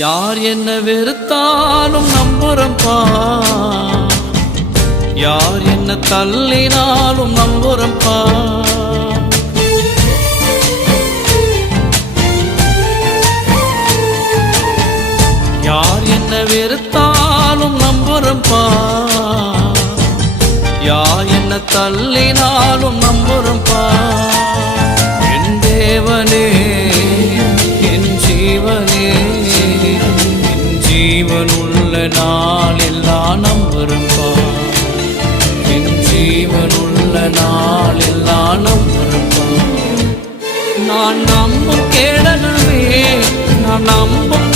யார் என்ன வெறுத்தாலும் நம்புறம்பா, யார் என்ன தள்ளினாலும் நம்புறம்பா. யார் என்ன வெறுத்தாலும் நம்புறம்பா, யார் என்ன தள்ளினாலும் நம்புறம்பா. என் தேவனே என் ஜீவனே, என் ஜீவன் உள்ள நாள் எல்லாம் நம்புறம்பா, என் ஜீவன் உள்ள நாள் எல்லாம் நம்புறம்பா. நான் நம்பும் கேடனவே, நான் நம்பும்